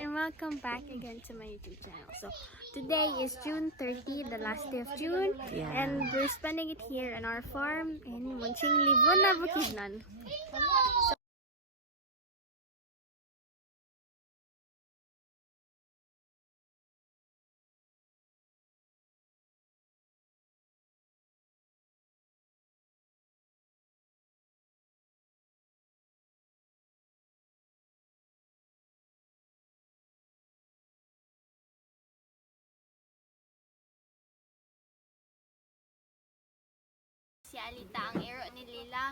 And welcome back again to my YouTube channel. So today is June 30, the last day of June, and we're spending it here on our farm in Munching Libona, Bukidnon. Si Alita ang ero ni Lila.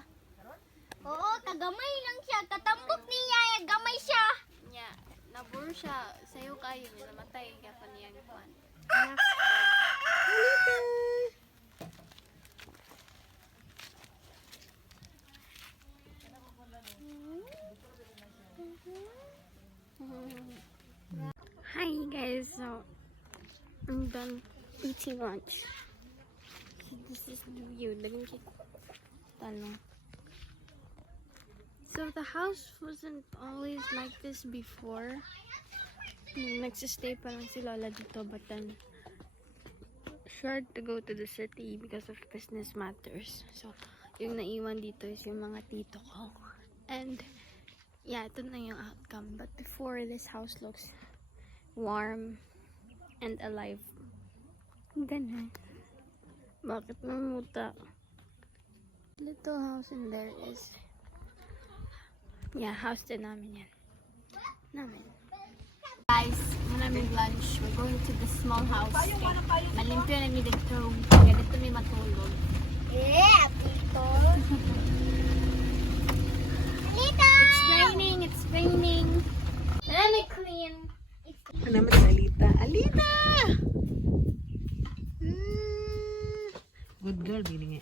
Oo, tagamay lang siya. Katambok niya, gamay siya. Nya, nabur siya. Sayo kayo, namatay ka pa niya ng kwan. Hi guys, so I'm done eating lunch. So this is the view. So the house wasn't always like this before. Nagsistay pa lang si Lola dito, but then she had to go to the city because of business matters. So yung naiwan dito is yung mga tito ko. And yeah, ito na yung outcome. But before, this house looks warm and alive. Ganun. Bakit mamuta? Little house in there is, yeah, house din namin yan. Namin. Guys, maraming lunch. We're going to the small house. Malimpyo na mi dito. Ganito mi matulog. Tito. Alita! It's raining, it's raining. Let me clean. Ano naman si Alita? Alita! Good girl, biningi.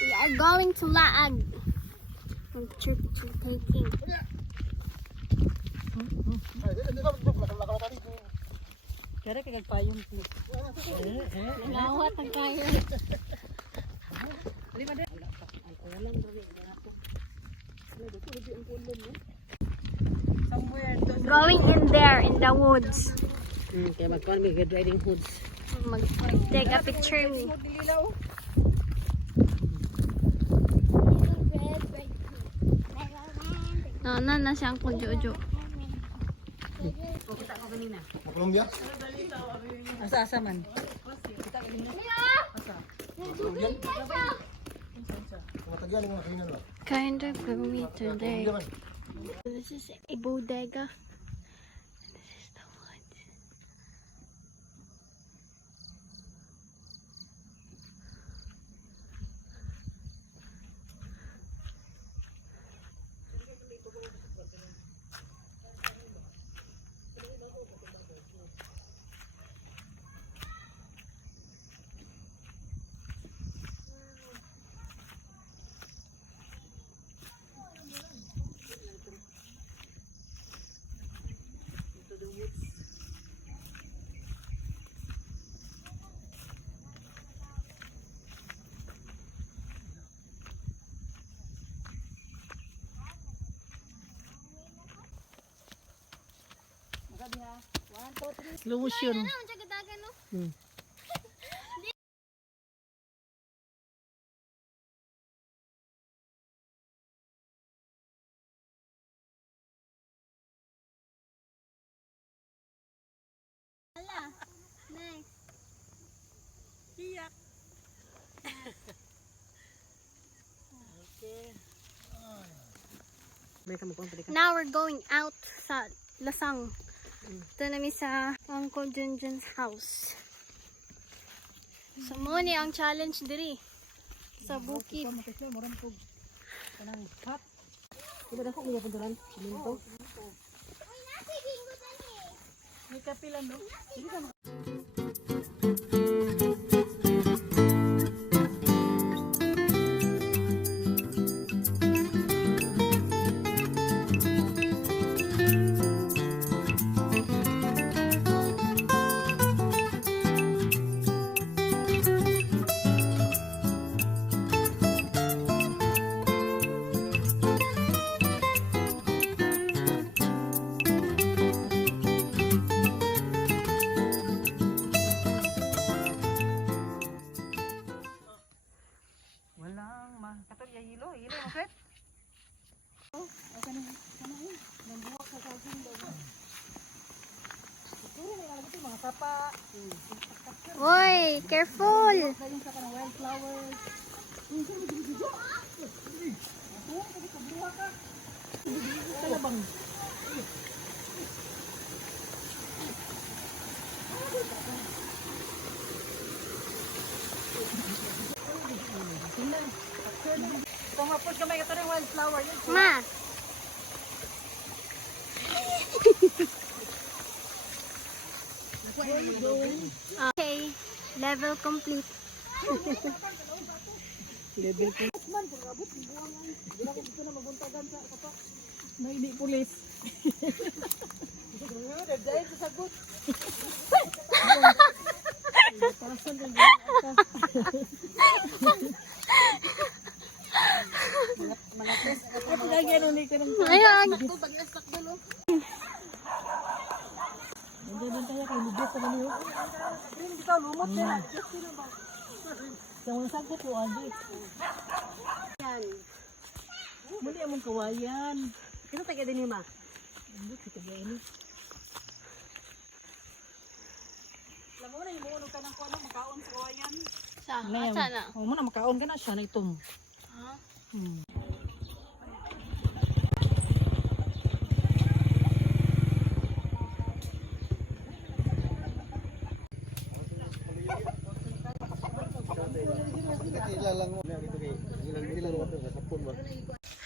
We are going to Laag. Picture taking. Kaya kagag payong po. Nangawat ang kayo. Going in there in the woods. Kaya magkawan may good riding hoods. Take a picture me. No, na siyang Jojo. Kita ko kanina. Colombia? Asa man. Kita kanina. Asa? Colombian? Matagyan yung nakahinan ba? Kind of gloomy today. This is a bodega. This is the woods. Slow motion. Ano, ang tsagadagan no? Hmm. Ala, nice. Iyak. Okay. May kamukuan pa ka. Now we're going out sa Lasang. Ito namin sa Uncle Junjun's house. So mo ni ang challenge diri sa bukid. Makisya mo ram tog. Kanang hot. Diba dako mo punturan? Minto. Uy, nasi bingo tani. May kapilan no. Sige ka. Walang katong hilo mo set. Oh, okay na. Nambuwak sa kalsing daw. Siguro may alam ito mga sapa. Oy, careful! Yung sa kanang wildflowers. Talabang. Pumapos ka may katarang wildflower. Ma! Okay, level complete. Level ko. May hindi pulis. Dahil sa sagot. Mga test. At lagi ano ni ko ng Ayan! Nandiyan tayo kay Libet sa maniyo. Rin kita lumot na. Sa mga sagot ko andi. Yan. Muli among kawayan. Kino taga din ni ma? Hindi kita ini. Lamo na imo ulo ka nang kuno makaon sa kawayan. Sa, asa na? Oh, mo na makaon ka na siya na itom. Ha?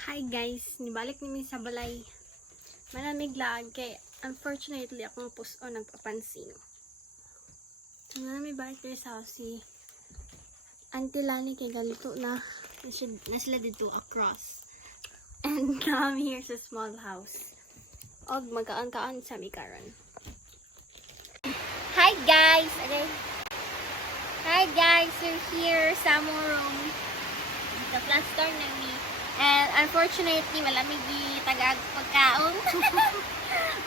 Hi guys, nibalik nimi sa balay. Malamig lang kay unfortunately akong puso nagpapansin. So na may balik diri sa house si Auntie Lani kay galuto na sila dito across. And now I'm here sa small house. Og magkaan-kaan sa mi karon. Hi guys! Okay. Hi guys, we're here sa among room. Sa plaster na mi. And unfortunately, malamig di tagag pagkaon.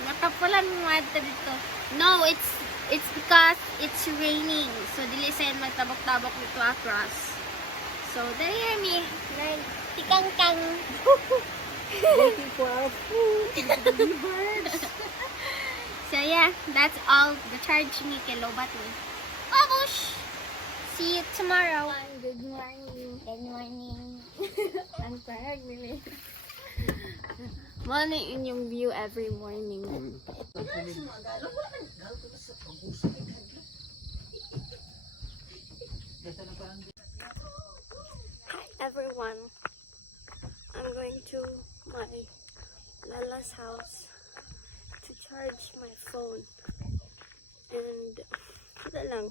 Natapulan mo adto dito. No, it's because it's raining. So dili sa magtabok-tabok dito across. So there hear me. Like tikang-kang. Waiting for our food. So yeah, that's all the charge me kay lobat ni. Babush! See you tomorrow. Good morning. Good morning. I'm tired, really. Ano inyong view every morning? Hi everyone. I'm going to my Lala's house to charge my phone. And wala lang.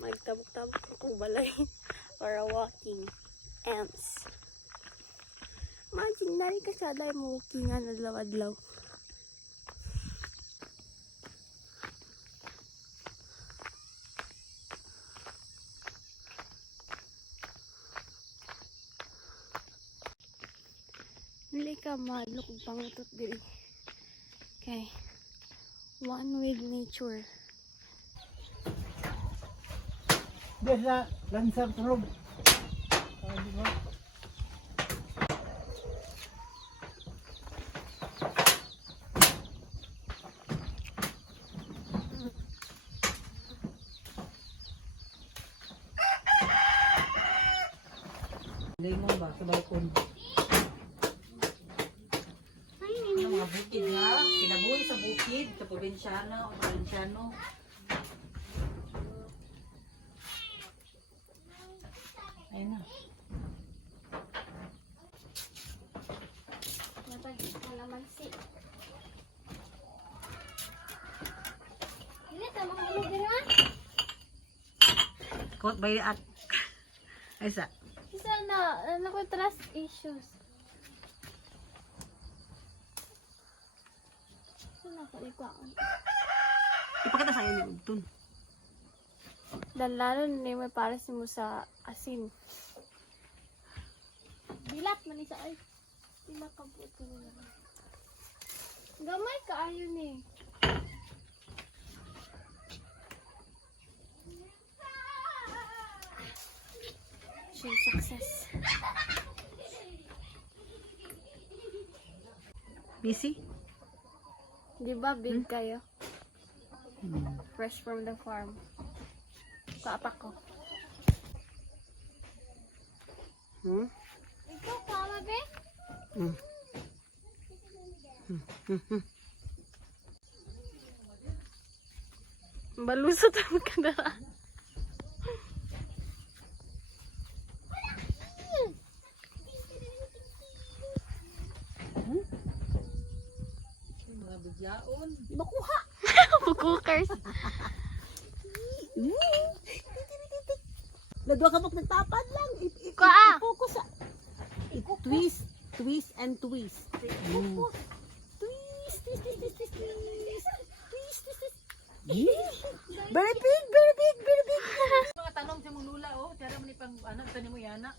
Magtabok-tabok akong balay para walking. Amps. Imagine, nari ka siya dahil mo walking nga nadlaw-adlaw. Dili ka malok pangutot dili. Okay. One with nature. Diyan sa lansar tulog. Di ba? Lemon ba sa balkon? Ang mga bukid nga, kinabuhi sa bukid, sa probinsyano o probinsyano. Ayun na. Kalamansi. Ini tamang ulo din ha? Kot bay at. Ay sa. Isa na, ano ko trust issues. Wala ko ikuan. Ipakita sa iyo ni Udton. Dan lalo na may para si mo sa asin. Bilat man isa ay. Sila ka buto nila. Gamay kaayo ni. She's success. Busy? Di ba big kayo? Fresh from the farm. Kaapak ko. Ikaw kama be? Balusot ang kadara. Mga bigyaon. Makuha. Cookers. Ladwa ka bak nagtapad lang. Kaa. Focus sa. Twist, twist and twist. Twist, twist, twist, twist, twist, twist. Twist, twist, twist. Very big, very big, very big. Mga tanong sa munula oh, tara mo ni pang ano tanim mo yana.